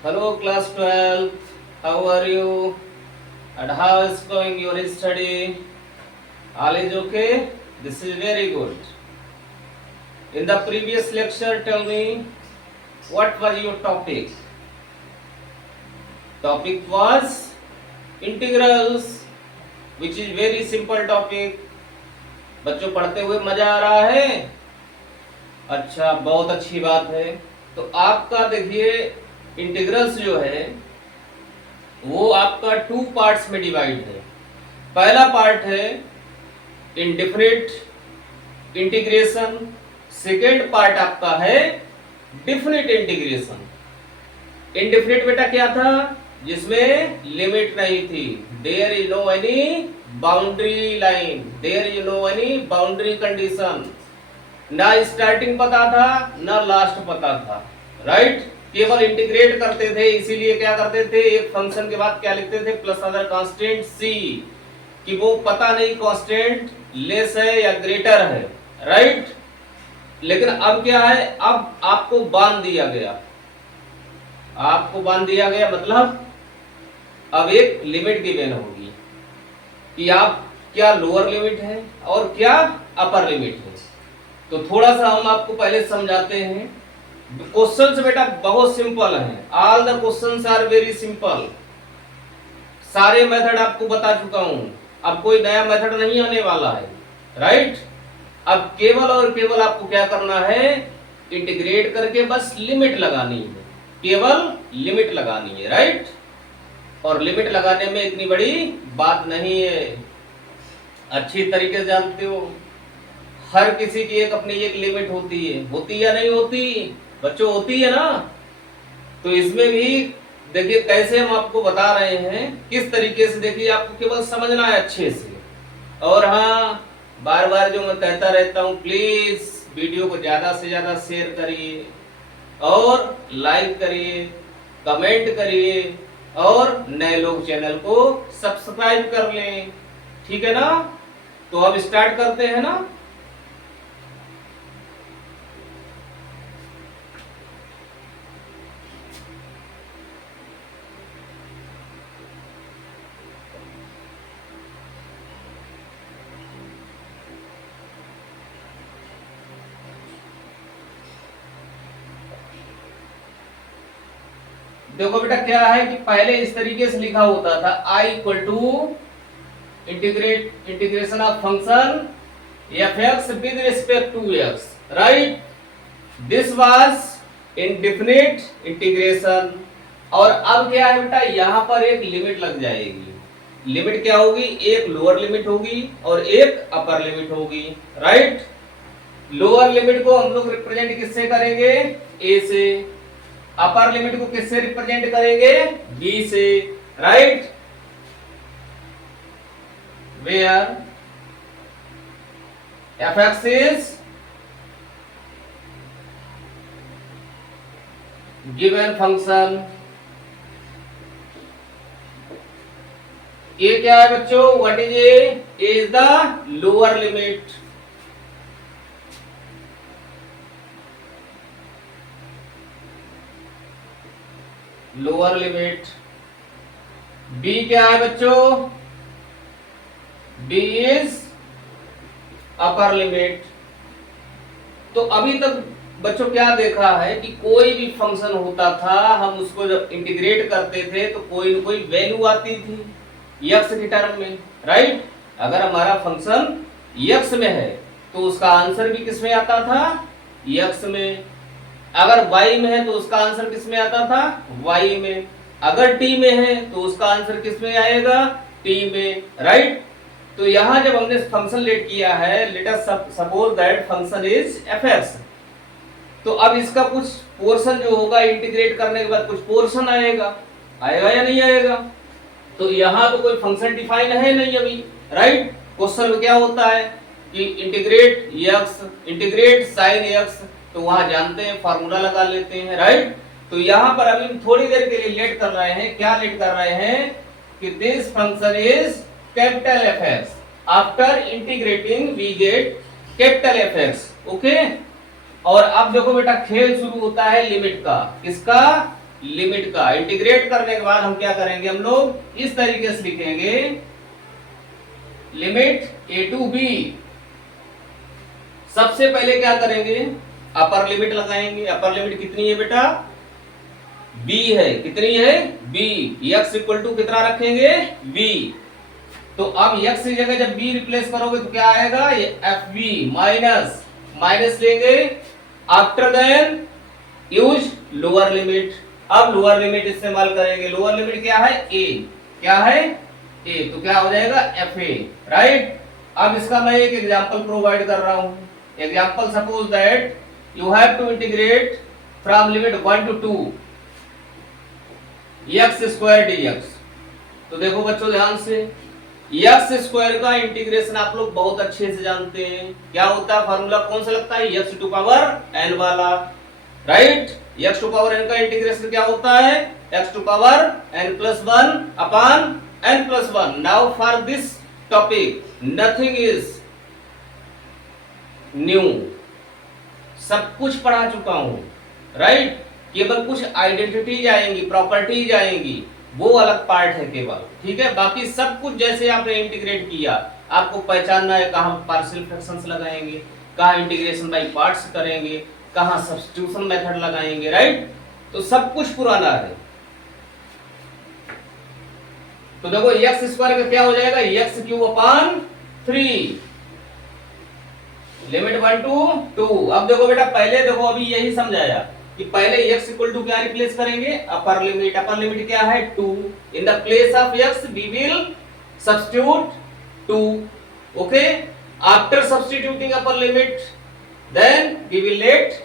Hello, class 12. How are you? And how is going your study? All is okay? This is very good. In the previous lecture, tell me what was your topic? Topic was integrals, which is very simple topic. बच्चों पढ़ते हुए मजा आ रहा है? अच्छा, बहुत अच्छी बात है। तो आपका देखिए इंटीग्रल्स जो है वो आपका 2 पार्ट्स में डिवाइड है। पहला पार्ट है इंडेफिनिट इंटीग्रेशन, सेकेंड पार्ट आपका है डिफिनिट इंटीग्रेशन। इंडेफिनिट बेटा क्या था? जिसमें लिमिट नहीं थी, there is no any boundary line, there is no any boundary condition, ना स्टार्टिंग पता था ना लास्ट पता था, राइट। केवल इंटीग्रेट करते थे, इसीलिए क्या करते थे, एक फंक्शन के बाद क्या लिखते थे, प्लस अदर कांस्टेंट सी, कि वो पता नहीं कांस्टेंट लेस है या ग्रेटर है, राइट। लेकिन अब क्या है, अब आपको बांध दिया गया, आपको बांध दिया गया मतलब अब एक लिमिट गिवन होगी कि आप क्या लोअर लिमिट है और क्या अपर लिमिट है। तो थोड़ा सा हम आपको पहले समझाते हैं। क्वेश्चंस बेटा बहुत सिंपल हैं, all the questions are very simple. सारे मेथड आपको बता चुका हूं, अब कोई नया मेथड नहीं आने वाला है, राइट। अब केवल और केवल आपको क्या करना है, इंटीग्रेट करके बस लिमिट लगानी है, केवल लिमिट लगानी है, राइट। और लिमिट लगाने में इतनी बड़ी बात नहीं है, अच्छी तरीके से जानते हो। हर किसी की एक अपनी एक लिमिट होती है, होती या नहीं होती बच्चों, होती है ना। तो इसमें भी देखिए कैसे हम आपको बता रहे हैं, किस तरीके से, देखिए आपको केवल समझना है अच्छे से। और हाँ, बार बार जो मैं कहता रहता हूं, प्लीज वीडियो को ज्यादा से ज्यादा शेयर करिए और लाइक करिए, कमेंट करिए और नए लोग चैनल को सब्सक्राइब कर लें, ठीक है ना। तो अब स्टार्ट करते हैं ना। देखो बेटा क्या है कि पहले इस तरीके से लिखा होता था, I equal to integration of function fx with respect to x, right. This was indefinite integration. और अब क्या है बेटा, यहां पर एक लिमिट लग जाएगी। लिमिट क्या होगी, एक लोअर लिमिट होगी और एक अपर लिमिट होगी, राइट। लोअर लिमिट को हम लोग रिप्रेजेंट किससे करेंगे, a से। अपर लिमिट को किससे रिप्रेजेंट करेंगे, b से, right. Where fx is given function. ये क्या है बच्चों, what is A is the lower limit. Lower limit. b क्या है बच्चों, b इज अपर लिमिट। तो अभी तक बच्चों क्या देखा है कि कोई भी फंक्शन होता था, हम उसको जब इंटीग्रेट करते थे तो कोई न कोई वैल्यू आती थी x की टर्म में, राइट। अगर हमारा फंक्शन x में है तो उसका आंसर भी किस में आता था, x में। अगर y में है तो उसका आंसर किस में आता था, y में। अगर t में है तो उसका आंसर किस में आएगा, t में, राइट। तो यहां जब हमने फंक्शन लेट किया है, let us suppose that function is fx, तो अब इसका कुछ पोर्शन जो होगा इंटीग्रेट करने के बाद कुछ पोर्शन आएगा, आएगा या नहीं आएगा। तो यहां तो कोई फंक्शन डिफाइन है नहीं अभी, राइट। क्वेश्चन में क्या होता है कि integrate x, integrate sin x, तो वहां जानते हैं, फार्मूला लगा लेते हैं, राइट। तो यहां पर अभी हम थोड़ी देर के लिए लेट कर रहे हैं, क्या लेट कर रहे हैं कि this function is capital fx, after integrating we get capital fx, okay. और अब देखो बेटा खेल शुरू होता है लिमिट का, किसका, लिमिट का। इंटीग्रेट करने के बाद हम क्या करेंगे, हम लोग इस तरीके से लिखेंगे लिमिट a टू b। सबसे पहले क्या करेंगे, अपर लिमिट लगाएंगे। अपर लिमिट कितनी है बेटा, b है। कितनी है, b। x इक्वल टू कितना रखेंगे, b। तो अब x की जगह जब b रिप्लेस करोगे तो क्या आएगा, ये fb माइनस माइनस लेंगे, after then use lower limit. अब लोअर लिमिट इस्तेमाल करेंगे। लोअर लिमिट क्या है, a। क्या है, a। तो क्या हो जाएगा, fa, राइट। अब इसका मैं एक एग्जांपल प्रोवाइड कर रहा हूं। Example, suppose that you have to integrate from limit 1 to 2 x square dx। तो देखो बच्चों ध्यान से, x स्क्वायर का इंटीग्रेशन आप लोग बहुत अच्छे से जानते हैं। क्या होता है, फार्मूला कौन सा लगता है, x टू पावर n वाला, right. x to power n का इंटीग्रेशन क्या होता है, x to power n plus 1 upon n plus 1। Now for this topic nothing is new, सब कुछ पढ़ा चुका हूं, राइट। केवल कुछ आइडेंटिटीज आएंगी, प्रॉपर्टीज आएंगी, वो अलग पार्ट है केवल, ठीक है। बाकी सब कुछ जैसे आपने इंटीग्रेट किया, आपको पहचानना है कहां पार्शियल फ्रैक्शंस लगाएंगे, कहां इंटीग्रेशन बाय पार्ट्स करेंगे, कहां सब्स्टिट्यूशन मेथड लगाएंगे, राइट। तो सब कुछ पुराना है। तो देखो x स्क्वायर का क्या हो जाएगा, x cube upon 3, limit 1 to 2। अब देखो बेटा, पहले देखो अभी यही समझाया कि पहले x इक्वल टू क्या रिप्लेस करेंगे, अपर लिमिट। अपर लिमिट क्या है, 2। In the place of x we will substitute 2, okay. After substituting upper limit then we will let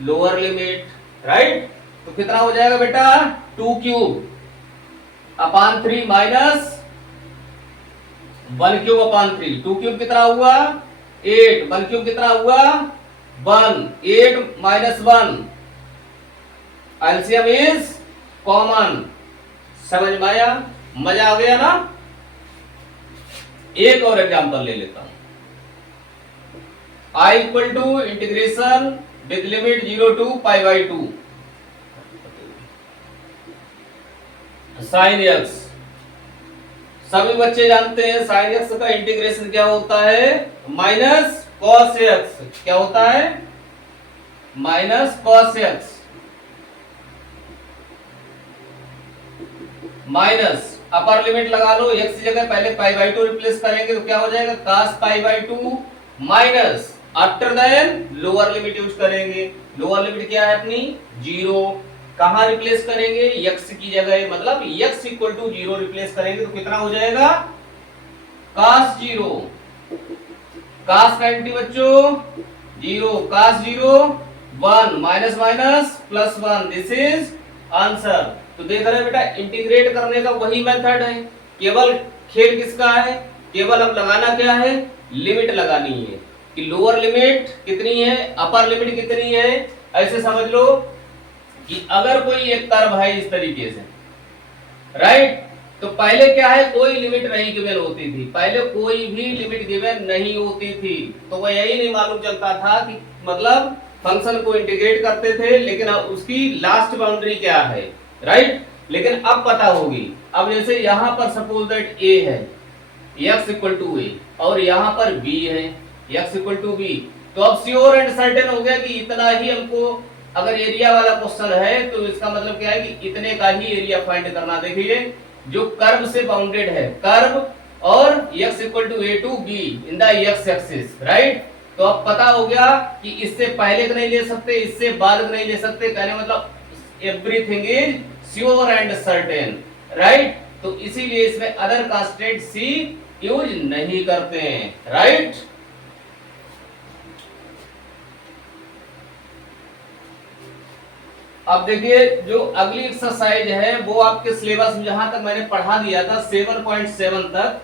lower limit, right. तो कितना हो जाएगा बेटा, 2 cube upon 3 minus 1 cube upon 3। 2 cube कितना हुआ, 8। 1 क्यूब कितना हुआ, 1। 8 माइनस 1, एलसीएम इज कॉमन। समझ में आया, मजा आ गया ना। एक और एग्जांपल ले लेता हूं। I equal to integration with limit 0 to π/2 sine x। सभी बच्चे जानते हैं साइन x का इंटीग्रेशन क्या होता है, माइनस कॉस x। क्या होता है, minus cos x minus upper limit लगा लो, x की जगह पहले π/2 रिप्लेस करेंगे तो क्या हो जाएगा, cos π/2 minus after then lower limit use करेंगे। लोअर लिमिट क्या है अपनी, 0। कहां रिप्लेस करेंगे, x की जगह, मतलब x इक्वल टू 0 रिप्लेस करेंगे तो कितना हो जाएगा, cos 0। cos 90 बच्चों 0, cos 0 1 minus minus plus 1, this is answer. तो देख रहे बेटा, इंटीग्रेट करने का वही मेथड है, केवल खेल किसका है, केवल अब लगाना क्या है, लिमिट लगानी है कि लोअर लिमिट कितनी है, अपर लिमिट कितनी है। ऐसे समझ लो कि अगर कोई एक कर्व है इस तरीके से, राइट, तो पहले क्या है, कोई लिमिट नहीं गिवन होती थी, पहले कोई भी लिमिट गिवन नहीं होती थी। तो वह यही नहीं मालूम चलता था कि मतलब फंक्शन को इंटीग्रेट करते थे, लेकिन अब उसकी लास्ट बाउंड्री क्या है, राइट। लेकिन अब पता होगी। अब जैसे यहां पर सपोज दैट a है, x इक्वल टू a, और यहां पर b है, x इक्वल टू b। तो अब श्योर एंड सर्टेन हो गया कि इतना ही हमको, अगर एरिया वाला क्वेश्चन है तो इसका मतलब क्या है कि इतने का ही एरिया फाइंड करना। देखिए जो कर्व से बाउंडेड है, कर्व और x equal to a to b in the x axis, right. तो अब पता हो गया कि इससे पहले का नहीं ले सकते, इससे बाद का नहीं ले सकते, कहने मतलब everything is sure and certain, right. तो इसीलिए इसमें अदर कांस्टेंट सी यूज नहीं करते हैं, राइट। अब देखिए जो अगली एक्सरसाइज है वो आपके सिलेबस में जहां तक मैंने पढ़ा दिया था 7.7 तक,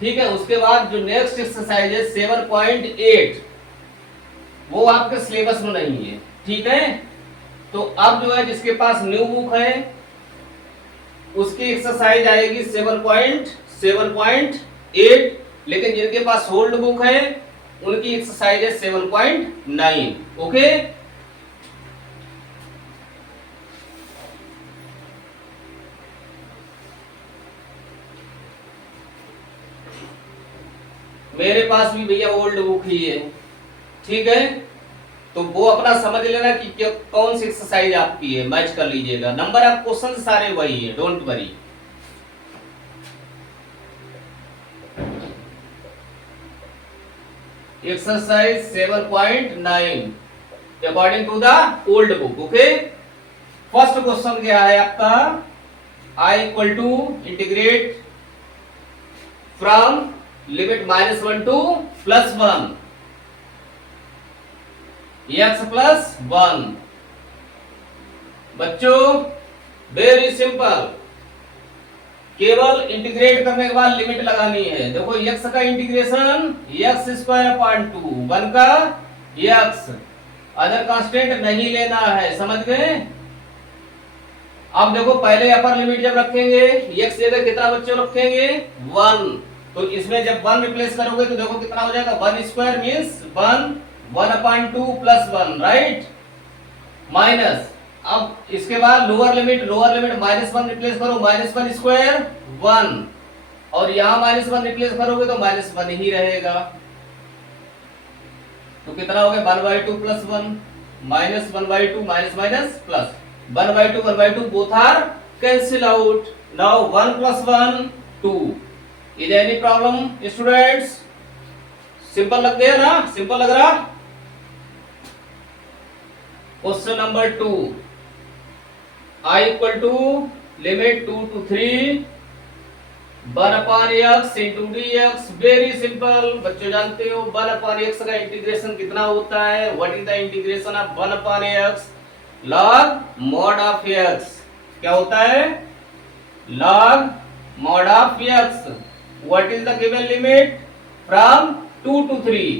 ठीक है। उसके बाद जो नेक्स्ट एक्सरसाइज है 7.8 वो आपके सिलेबस में नहीं है, ठीक है। तो अब जो है जिसके पास न्यू बुक है उसकी एक्सरसाइज आएगी 7.8, लेकिन जिनके पास ओल्ड बुक है उनकी एक्सरसाइज है 7.9, ओके। मेरे पास भी भैया ओल्ड बुक ही है, ठीक है, तो वो अपना समझ लेना कि कौन सी एक्सरसाइज आपकी है, मैच कर लीजिएगा। नंबर ऑफ क्वेश्चन सारे वही है, don't worry. Exercise 7.9 according to the old book. Okay, first question क्या है आपका, I equal to integrate from limit -1 to +1 x plus 1। बच्चों वेरी सिंपल, केवल इंटीग्रेट करने के बाद लिमिट लगानी है। देखो x का इंटीग्रेशन x²/2, 1 का x, अदर कांस्टेंट नहीं लेना है, समझ गए। अब देखो पहले अपर लिमिट जब रखेंगे x जगह कितना बच्चों रखेंगे 1, तो इसमें जब 1 रिप्लेस करोगे तो देखो कितना हो जाएगा 1² मींस 1/2 + 1, राइट, माइनस। अब इसके बाद लोअर लिमिट -1 रिप्लेस करो, -1² 1, और यहां -1 रिप्लेस करोगे तो -1 ही रहेगा, तो कितना हो गया 1/2 + 1, -1/2 minus plus 1/2 both are cancel out. Now 1 + 1 2. Is there any problem students? Simple लग गया ना, सिंपल लग रहा। Question number 2, I equal to limit 2 to 3 1/x into dx। Very simple बच्चों, जानते हो 1/x का इंटीग्रेशन कितना होता है, what is the integration of 1/x, log mod of x। क्या होता है, log mod of x। What is the given limit, from 2 to 3।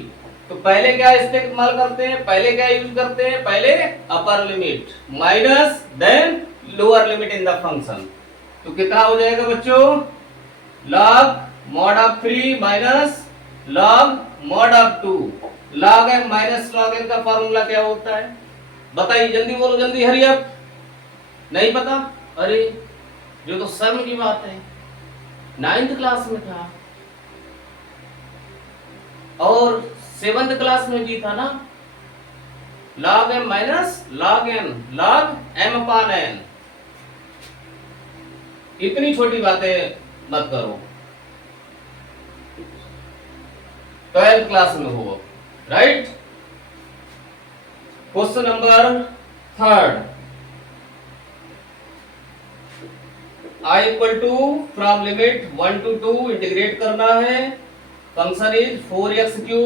तो पहले क्या इस्तेमाल करते हैं, पहले क्या यूज करते हैं, पहले upper limit minus then lower limit in the function. तो कितना हो जाएगा बच्चों, log mod of 3 minus log mod of 2। log m minus log n का फॉर्मूला क्या होता है, बताइए, जल्दी बोलो, जल्दी, हरी अप। नहीं पता, अरे जो तो शर्म की बात है, 9th क्लास में था और 7th क्लास में भी था ना, log m minus log n, log m/n। इतनी छोटी बातें मत करो, 12th क्लास में हो, right. Question number 3, I equal to from limit 1 to 2 integrate करना है। Function is 4x³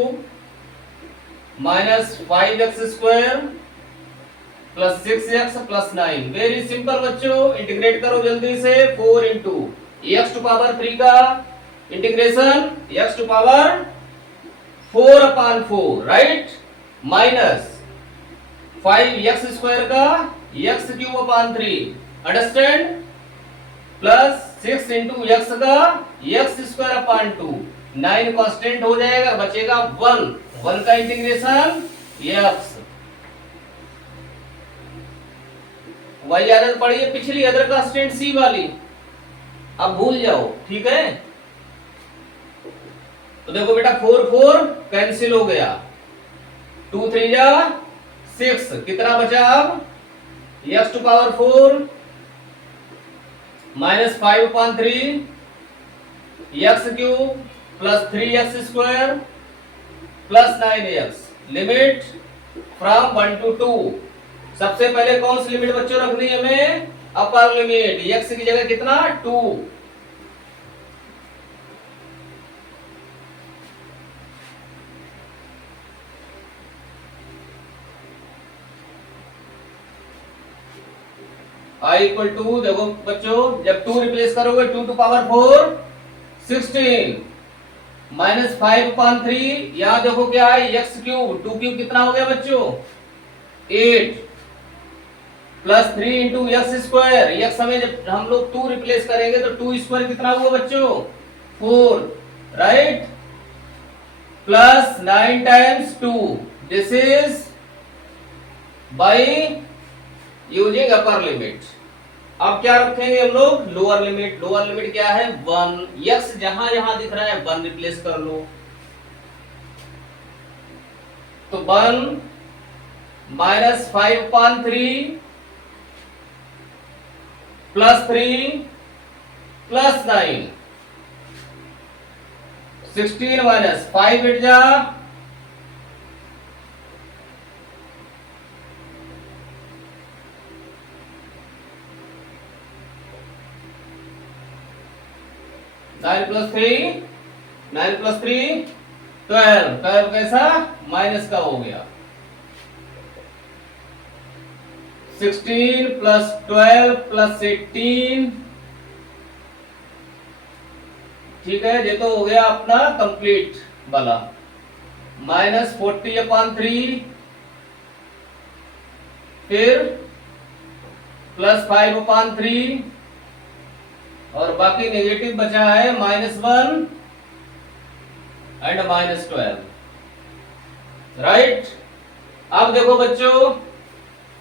-5x² + 6x + 9। Very simple बच्चों, इंटीग्रेट करो जल्दी से। 4 into x⁴ का integration x⁴ 4/4, right, minus 5x² का x³ understand, plus 6 into x का x²/2, 9 कांस्टेंट हो जाएगा, बचेगा 1 का इंटीग्रेशन x। वही आदत पड़ी है पिछली, अदर कांस्टेंट c वाली, अब भूल जाओ, ठीक है। तो देखो बेटा 4 कैंसिल हो गया, 2 3 जा 6, कितना बचा अब x⁴ -5/3 x³ + 3x² + 9x। Limit from 1 to 2। सबसे पहले कौन सी लिमिट बच्चों रखनी है हमें, अपर लिमिट, x की जगह कितना 2। I इक्वल टू, देखो बच्चों जब 2 रिप्लेस करोगे 2 to power 4 16 -5/3, यहां देखो क्या है x³ 2³ कितना हो गया बच्चों 8 + 3 into x²। x में जब हम लोग 2 रिप्लेस करेंगे तो 2² कितना हुआ बच्चों 4, right, plus 9 times 2। This is by using upper limit. अब क्या रखेंगे हम लोग, लोअर लिमिट। लोअर लिमिट क्या है 1, x जहां जहां दिख रहा है 1 रिप्लेस कर लो, तो 1 minus 5/3 plus 3 plus 9, 16 minus 5 it जा 9 प्लस 3 12, 12 कैसा माइनस का हो गया, 16 प्लस 12 प्लस 18, ठीक है, ये तो हो गया अपना कंप्लीट वाला, माइनस 40/3, फिर प्लस 5/3 और बाकी नेगेटिव बचा है -1 एंड -12, राइट। अब देखो बच्चों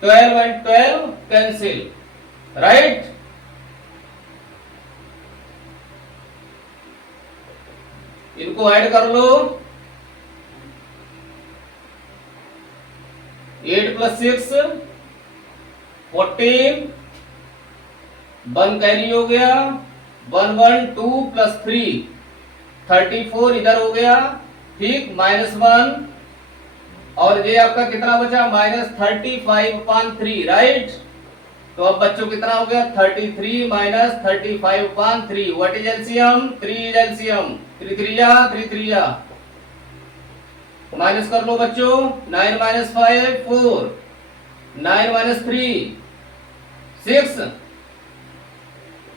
12 एंड 12 कैंसिल, राइट। इनको ऐड कर लो, 8 प्लस 6 14, 1 कैरी हो गया, 1 1 2 प्लस 3 34 इधर हो गया, ठीक, -1 और ये आपका कितना बचा -35/3, राइट। तो अब बच्चों कितना हो गया 33 minus 35/3, what is LCM, 3 is LCM, 3 3 जा 3 3 जा, माइनस कर लो बच्चों, 9 minus 5 4, 9 minus 3 6,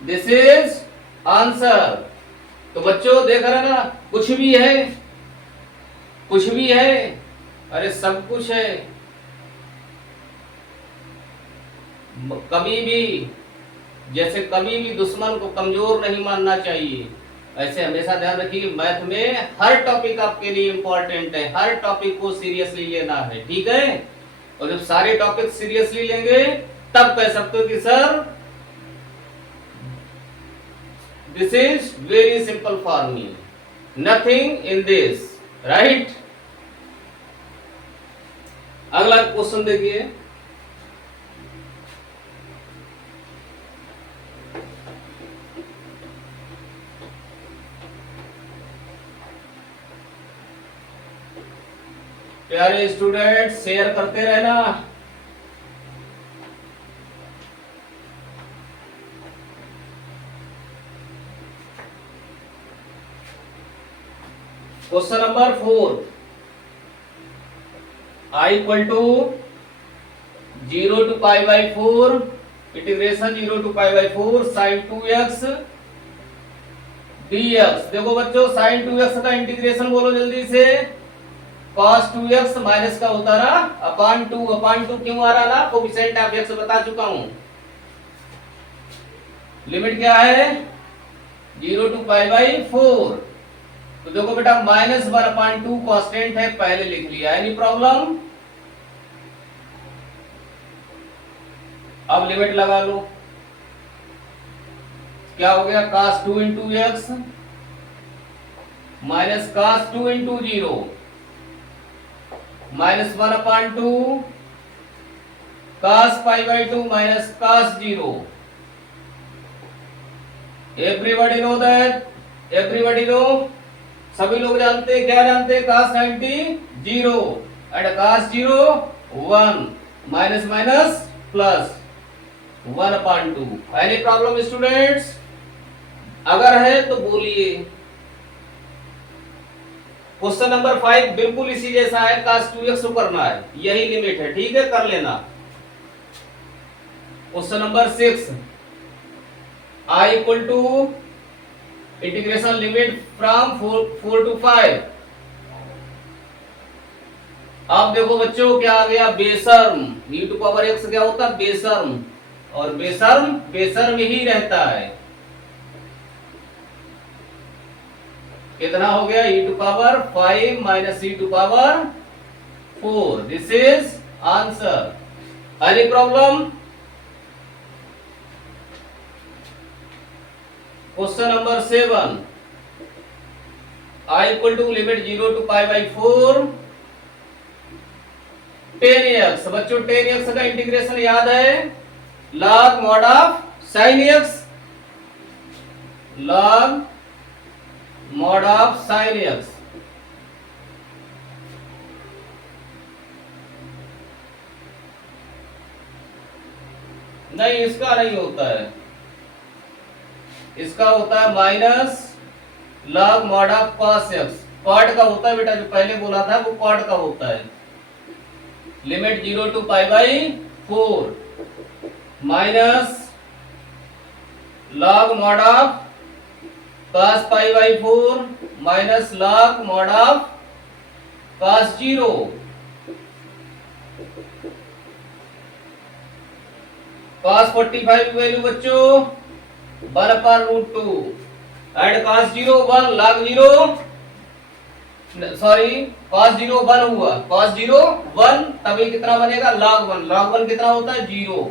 this is answer. तो बच्चों देख रहे ना, कुछ भी है, कुछ भी है, अरे सब कुछ है, कभी भी जैसे कभी भी दुश्मन को कमजोर नहीं मानना चाहिए, ऐसे हमेशा ध्यान रखिए मैथ में हर टॉपिक आपके लिए इंपॉर्टेंट है, हर टॉपिक को सीरियसली लेना है, ठीक है। और जब सारे टॉपिक सीरियसली लेंगे तब कह सकते हो कि sir this is very simple for me, nothing in this, right. अगला क्वेश्चन देखिए, प्यारे स्टूडेंट शेयर करते रहना। Question number 4, I equal to 0 to π/4 integration 0 to π/4 sin 2x dx। देखो बच्चों sin 2x का इंटीग्रेशन बोलो जल्दी से, cos 2x माइनस का होता रहा अपान 2 क्यों आ रहा ना, कोफिशिएंट ऑफ x बता चुका हूं, लिमिट क्या है 0 to π/4। तो देखो बेटा -1/2 कांस्टेंट है, पहले लिख लिया, एनी प्रॉब्लम। अब लिमिट लगा लो, क्या हो गया cos 2 into x minus cos 2 into 0 -1/2 cos π/2 minus cos 0। Everybody know that, everybody know, सभी लोग जानते हैं, क्या जानते हैं cos 90 0 and cos 0 1, minus minus plus 1/2। Any problem students, अगर है तो बोलिए। क्वेश्चन नंबर 5 बिल्कुल इसी जैसा है, cos 2x करना है, यही लिमिट है, ठीक है, कर लेना। Question number 6, I equal to integration limit from 4 to 5। अब देखो बच्चों क्या आ गया, बेशर्म, e⁻x क्या होता है बेशर्म, और बेशर्म बेशर्म ही रहता है। कितना हो गया e⁵ minus e⁴, this is answer. Any problem? Question number 7, I equal to limit 0 to π/4 10x। बच्चों 10x का इंटीग्रेशन याद है, log mod of sin x, log mod of sin x। नहीं, इसका नहीं होता है, इसका होता है minus log mod of cos x। Cot का होता है बेटा, जो पहले बोला था वो कॉट का होता है। Limit 0 to pi by 4 minus log mod of cos pi by 4 minus log mod of cos 0। cos 45 की वैल्यू बच्चों 1/√2 and cos 0 1 log 0 sorry cos 0 1 हुआ, cos 0 1 तभी कितना बनेगा log 1। log 1 कितना होता है 0,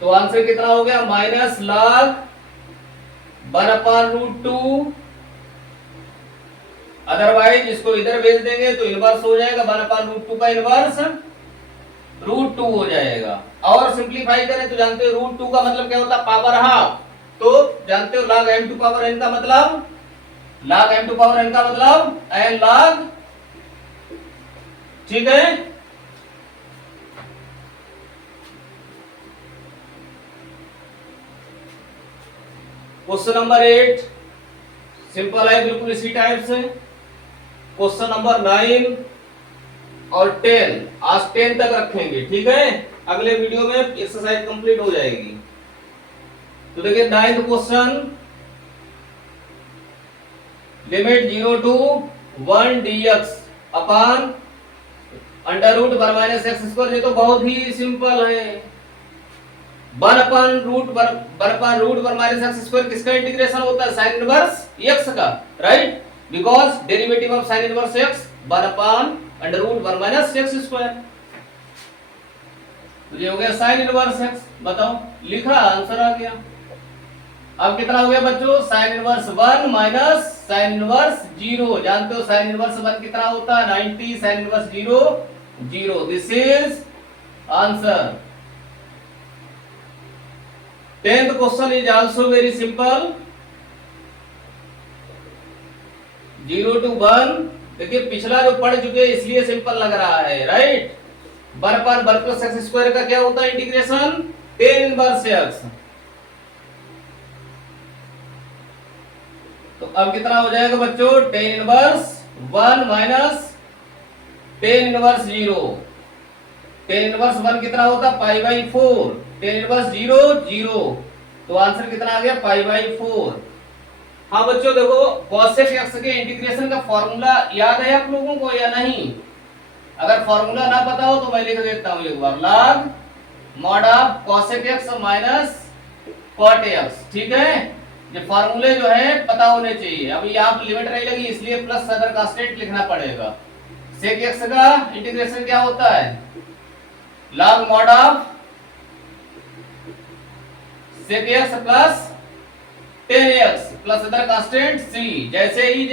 तो आंसर कितना हो गया माइनस log 1/√2। अदरवाइज इसको इधर भेज देंगे तो इनवर्स हो जाएगा, 1/√2 का इनवर्स √2 हो जाएगा। और सिंप्लीफाई करें तो जानते हो √2 का मतलब क्या होता है पावर हाफ, तो जानते हो log m to power n का मतलब, log m to power n का मतलब n log, ठीक है। क्वेश्चन नंबर 8 सिंपल है, बिल्कुल इसी टाइप से। क्वेश्चन नंबर 9 और 10 आज 10 तक रखेंगे, ठीक है। अगले वीडियो में एक्सरसाइज कंप्लीट हो जाएगी। तो देखिए 9th question, limit 0 to 1 dx upon √1 minus x square. ये तो बहुत ही सिंपल है। 1/√1 माइनस एक्स स्क्वायर किसका इंटीग्रेशन होता है साइन इनवर्स x का, right, because derivative of sine inverse x 1/√1 minus x square. तो ये हो गया साइन इनवर्स x। बताओ, लिखा, आंसर आ गया। अब कितना हो गया बच्चों, sine inverse 1 minus sign inverse 0। जानते हो साइन इनवर्स 1 कितना होता है 90, sine inverse 0 0। This is answer. 10th question is also very simple, 0 to 1। देखिए पिछला जो पढ़ चुके इसलिए सिंपल लग रहा है, राइट। 1/1 प्लस एक्स स्क्वायर का क्या होता है इंटीग्रेशन, tan इनवर्स x। तो अब कितना हो जाएगा बच्चों, tan inverse 1 minus tan inverse 0। tan inverse 1 कितना होता है पाई बाई 4, tan इनवर्स 0 0। तो आंसर कितना आ गया पाई बाई 4। हाँ बच्चों देखो, cosec x के इंटीग्रेशन का फॉर्मूला याद है आप लोगों को या नहीं? अगर फॉर्मूला ना पता हो तो मैं लिख देता हूं एक बार, log mod of cosec x minus cot x, ठीक है। ये फॉर्मूले जो है पता होने चाहिए। अभी यहाँ पर लिमिट नहीं लगी इसलिए प्लस अदर कांस्टेंट लिखना पड़ेगा। sec x का इंटीग्रेशन क्या होता है, log mod of sec x plus tan x plus other constant c। जैसे ही z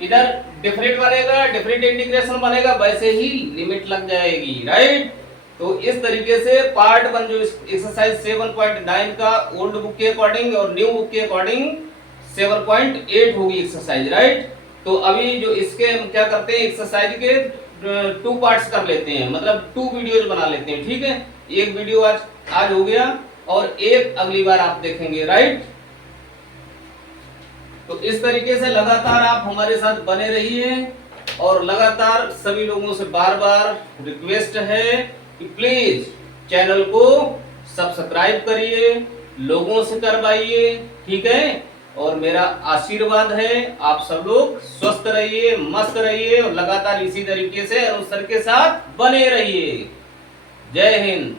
इधर डिफरेंट बनेगा, डिफरेंट इंटीग्रेशन बनेगा, वैसे ही लिमिट लग जाएगी, राइट। तो इस तरीके से पार्ट 1 जो एक्सरसाइज 7.9 का ओल्ड बुक के अकॉर्डिंग और न्यू बुक के अकॉर्डिंग 7.8 होगी एक्सरसाइज, राइट। तो अभी जो इसके हम क्या करते हैं, एक्सरसाइज के 2 पार्ट्स कर लेते हैं, मतलब 2 वीडियोज बना लेते हैं, ठीक है। एक वीडियो आज हो गया और एक अगली बार आप देखेंगे, राइट। तो इस तरीके से लगातार आप हमारे साथ बने रहिए और लगातार सभी लोगों से बार-बार रिक्वेस्ट है कि प्लीज चैनल को सब्सक्राइब करिए, लोगों से करवाइए, ठीक है। और मेरा आशीर्वाद है आप सब लोग स्वस्थ रहिए, मस्त रहिए और लगातार इसी तरीके से अनुसार के साथ बने रहिए। जय हिंद।